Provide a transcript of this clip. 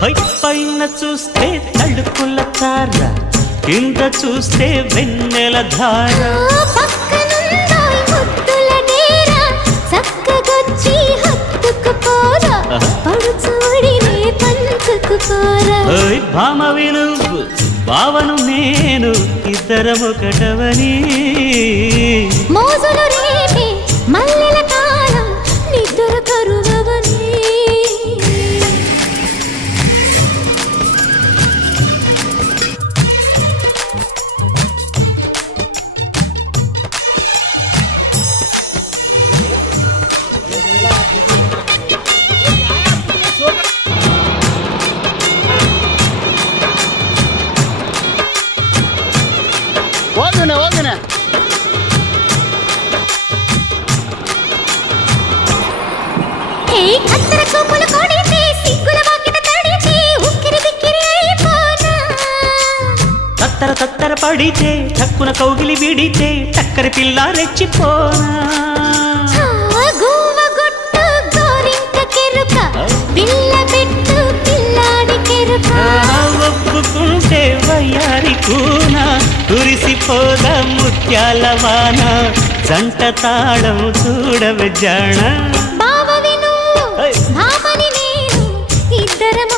పైన చూస్తే తడుకుల తార, కింద చూస్తే వెన్నెల ధార. భామ విలువు భావను నేను ఇద్దరమొకటవని మోజులు రేపే మల్లెల కాలం నిద్ర కరువవని. ಹೋಗನೆ హే అత్తర కోపుల కొడితే సిగ్గుల వాకిట తడితే ఉక్కిరి బిక్కిరి అయిపోనా. తత్తర తత్తర పడితే టక్కున కౌగిలి విడితే టక్కరి పిల్ల రెచ్చిపోనా. గోవ గొట్టు గోరింక కెరుక పిల్ల పెట్టు పిల్లాడి కెరుక. ఒప్పుకుంటే వయ్యారి కూన కురిసిపోద ముత్యాల వాన. జంట తాళం చూడవే జాణ.